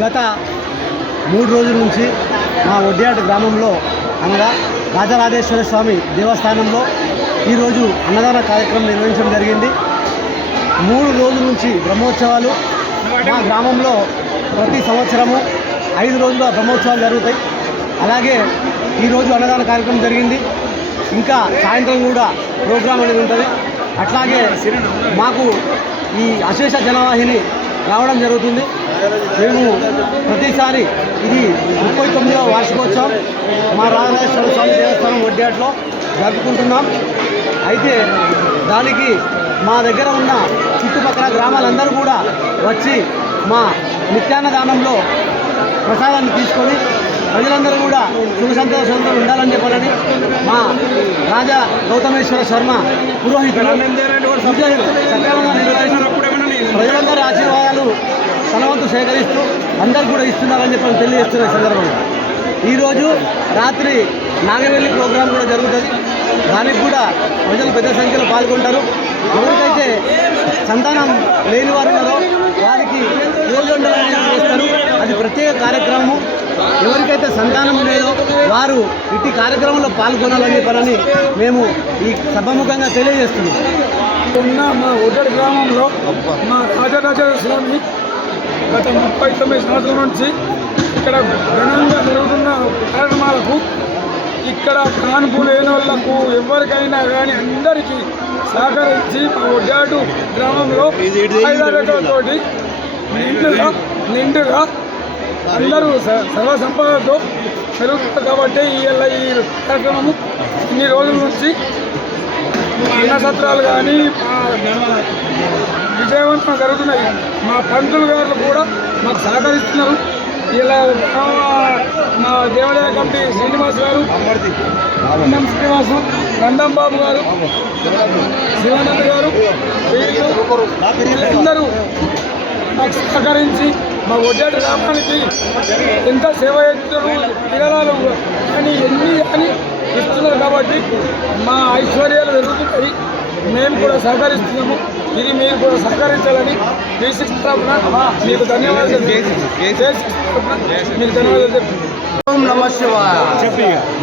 గత 3 రోజుల నుంచి మా ఒడ్యాట గ్రామంలో అనగా రాజరాజేశ్వర స్వామి దేవస్థానంలో ఈరోజు అన్నదాన కార్యక్రమం నిర్వహించడం జరిగింది. 3 రోజుల నుంచి బ్రహ్మోత్సవాలు మా గ్రామంలో ప్రతి సంవత్సరము 5 రోజుల బ్రహ్మోత్సవాలు జరుగుతాయి. అలాగే ఈరోజు అన్నదాన కార్యక్రమం జరిగింది. ఇంకా సాయంత్రం కూడా ప్రోగ్రాం అనేది ఉంటుంది. అట్లాగే మాకు ఈ అశేష జనవాహిని రావడం జరుగుతుంది. మేము ప్రతిసారి ఇది 39వ వార్షికోత్సవం మా రాజరాజేశ్వర స్వామి దేవస్థానం వడ్డేట్లో జరుపుకుంటున్నాం. అయితే దానికి మా దగ్గర ఉన్న చుట్టుపక్కల గ్రామాలందరూ కూడా వచ్చి మా నిత్యాన్నదానంలో ప్రసాదాన్ని తీసుకొని ప్రజలందరూ కూడా సుఖ సంతోషంతో ఉండాలని చెప్పాలని మా రాజా గౌతమేశ్వర శర్మ పురోహితులు సక్రమంగా నిర్వహిస్తున్నప్పుడు ప్రజలందరి ఆశీర్వాదాలు తనవంతు సేకరిస్తూ అందరు కూడా ఇస్తున్నారని చెప్పి తెలియజేస్తున్న సందర్భంగా ఈరోజు రాత్రి నాగవెల్లి ప్రోగ్రాం కూడా జరుగుతుంది. దానికి కూడా ప్రజలు పెద్ద సంఖ్యలో పాల్గొంటారు. ఎవరికైతే సంతానం లేని వారు ఉన్నారో వారికి యోగండలని చేస్తారు. అది ప్రత్యేక కార్యక్రమం. ఎవరికైతే సంతానం లేదో వారు ఇట్టి కార్యక్రమంలో పాల్గొనాలని చెప్పాలని మేము ఈ సభాముఖంగా తెలియజేస్తున్నాం. ఉన్న మా ఒడ్డడి గ్రామంలో మా రాజరాజేశ్వర స్వామి గత 39 సంవత్సరాల నుంచి ఇక్కడ ఘనంగా జరుగుతున్న కార్యక్రమాలకు ఇక్కడ కాన్పు లేని వాళ్ళకు ఎవరికైనా కానీ అందరికీ సహకరించి మా ఒడ్డాడు గ్రామంలో 5 ఎకరాలతోటి నిండుగా అందరూ సర్వ సంపదతో పెరుగుతుంది. కాబట్టి ఈ కార్యక్రమము ఇన్ని రోజుల నుంచి అన్న సత్రాలు కానీ విజయవంతం జరుగుతున్నాయి. మా పంతులు గారు కూడా మాకు సహకరిస్తున్నారు. ఇలా మా దేవాలయ కమిటీ శ్రీనివాస్ గారు, అన్నం శ్రీనివాసం, నందం బాబు గారు, శివానంద్ గారు అందరూ మాకు సహకరించి మా ఒడ్డేటి గ్రామానికి ఎంత సేవ చేస్తున్నారు విరాళాలు కానీ ఎన్ని అని ఇస్తున్నారు. కాబట్టి మా ఐశ్వర్యాలు పెరుగుతున్నాయి. మేము కూడా సహకరిస్తున్నాము. ఇది మీరు కూడా సహకరించాలని బేసిక్స్ తరఫున మీకు ధన్యవాదాలు మీకు ధన్యవాదాలు చెప్తున్నాను. ఓం నమ శివాయ,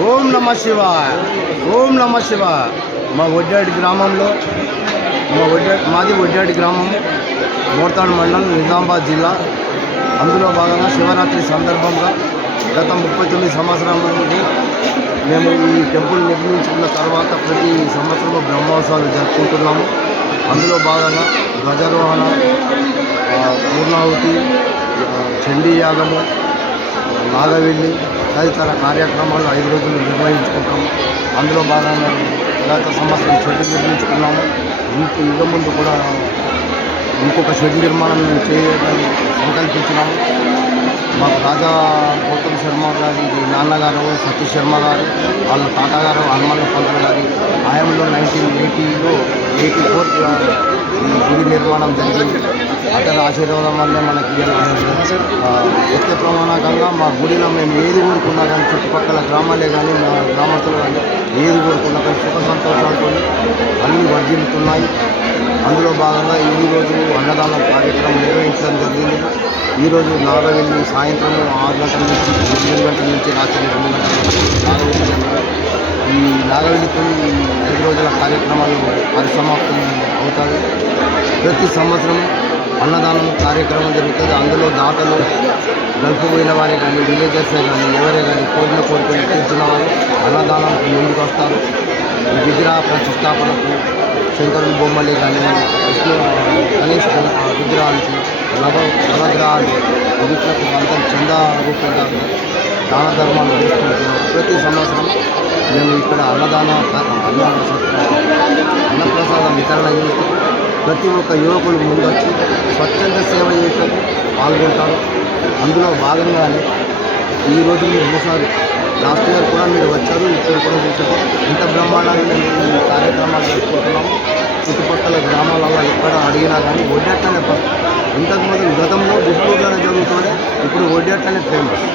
ఓం నమ శివాయ, ఓం నమ శివాయ. మా ఒడ్డాడి గ్రామంలో మాది ఒడ్డాడి గ్రామం, మోర్తాడు మండలం, నిజామాబాద్ జిల్లా. అందులో భాగంగా శివరాత్రి సందర్భంగా గత 39 సంవత్సరాల నుండి మేము ఈ టెంపుల్ నిర్మించుకున్న తర్వాత ప్రతి సంవత్సరం బ్రహ్మోత్సవాలు జరుపుకుంటున్నాము. అందులో భాగంగా ధ్వజారోహణ, పూర్ణాహుతి, చండీ యాగము, నాగవెల్లి తదితర కార్యక్రమాలు 5 రోజులు నిర్వహించుకుంటాము. అందులో భాగంగా గత సంవత్సరం షెడ్ నిర్మించుకున్నాము. ఇక ముందు కూడా ఇంకొక షెడ్ నిర్మాణం చేయడానికి సంకల్పించినాము. మాకు రాజా గౌతమ్ శర్మ గారి నాన్నగారు సతీష్ శర్మ గారు, వాళ్ళ తాతగారు హనుమాన్ పంతులు గారి హయాంలో 1984 ఈ గుడి నిర్మాణం జరిగింది. అతని ఆశీర్వాదం వల్లే మనకి నిత్య ప్రమాణకంగా మా గుడిలో మేము ఏది కోరుకున్నా కానీ చుట్టుపక్కల గ్రామాలే కానీ మా గ్రామస్తులు కానీ ఏది కోరుకున్నా కానీ సుఖ సంతోషాలతో అన్నీ వర్ధిల్లుతున్నాయి. అందులో భాగంగా ఈరోజు అన్నదానం కార్యక్రమం నిర్వహించడం జరిగింది. ఈరోజు నాగవెల్లి సాయంత్రం 6 గంటల నుంచి 8 గంటల నుంచి రాత్రి 2 గంటల నాగవెల్లి. ఈ నాగవెల్లితో 5 రోజుల కార్యక్రమాలు పరిసమాప్తం అవుతాయి. ప్రతి సంవత్సరం అన్నదానం కార్యక్రమం జరుగుతుంది. అందులో దాతలు గల్ఫ్ పోయిన వారే కానీ విలేజర్సే కానీ ఎవరే కానీ కోరిన కోరికలు తీర్చిన వారు అన్నదానానికి ముందుకు వస్తారు. ఈ విగ్రహ ప్రతిష్టాపనకు శంకరుని బొమ్మలే కానీ గణేష్ విగ్రహానికి నవగ్రహాలు వీటికి అంతా చందా రూపంగా దాన ధర్మాలు చేసుకుంటున్నాం. ప్రతి సంవత్సరం మేము ఇక్కడ అన్నప్రసాదం వితరణ చేస్తూ ప్రతి ఒక్క యువకులు ముందొచ్చి స్వచ్ఛంద సేవ చేయటకు పాల్గొంటారు. అందులో భాగంగానే ఈరోజు మీరు చూసారు, లాస్ట్ ఇయర్ కూడా మీరు వచ్చారు, ఇప్పుడు కూడా చూసారు. ఇంత బ్రహ్మాండంగా మేము ఈ కార్యక్రమాలు జరుపుకుంటున్నాము. చుట్టుపక్కల గ్రామాలలో ఎక్కడ అడిగినా కానీ ఒడ్డేట్లనే ఇంతకుముందు గతంలో గుంటూరులోనే జరుగుతుండే, ఇప్పుడు ఒడ్డేట్లనే ఫేమస్.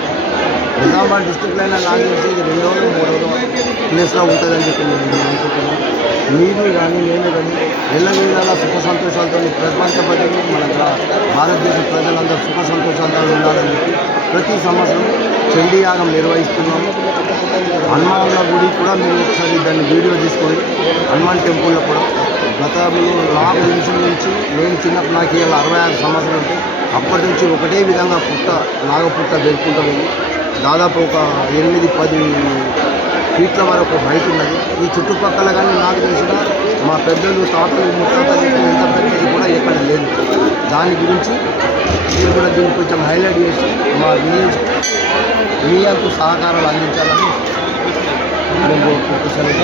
నిజామాబాద్ డిస్టిక్లో అయినా నాకు తెలిసి ఇది 2వ 3వ ప్లేస్లో ఉంటుందని చెప్పి నేను అనుకుంటున్నాను. మీరు కానీ నేను కానీ ఎల్లవేళలా సుఖ సంతోషాలతో ప్రపంచ ప్రజలు మన భారతదేశ ప్రజలందరూ సుఖ సంతోషాలతో ఉండాలని చెప్పి ప్రతి సంవత్సరం చండీ యాగం నిర్వహిస్తున్నాము. హనుమాన్ల గుడి కూడా మీరు ఒకసారి దాన్ని వీడియో తీసుకోండి. హనుమాన్ టెంపుల్లో కూడా గతంలో నాకు తెలిసిన నుంచి నేను చిన్నప్పుడు నాకు 66 సంవత్సరాలు ఉంటే అప్పటి నుంచి ఒకటే విధంగా నాగపుట్ట పెరుగుకుంటూ వెళ్ళి దాదాపు ఒక 8-10 ఫీట్ల వరకు హైట్ ఉన్నది. ఈ చుట్టుపక్కల కానీ నాకు తెలిసిన మా పెద్దలు తాతలు ముత్తాతలు ఇంత పెద్దది కూడా ఎక్కడ లేదు. దాని గురించి మీరు కూడా దీన్ని కొంచెం హైలైట్ చేసి మా వినియోగకు సహకారాలు అందించాలని నేను కోరుకుంటున్నాను.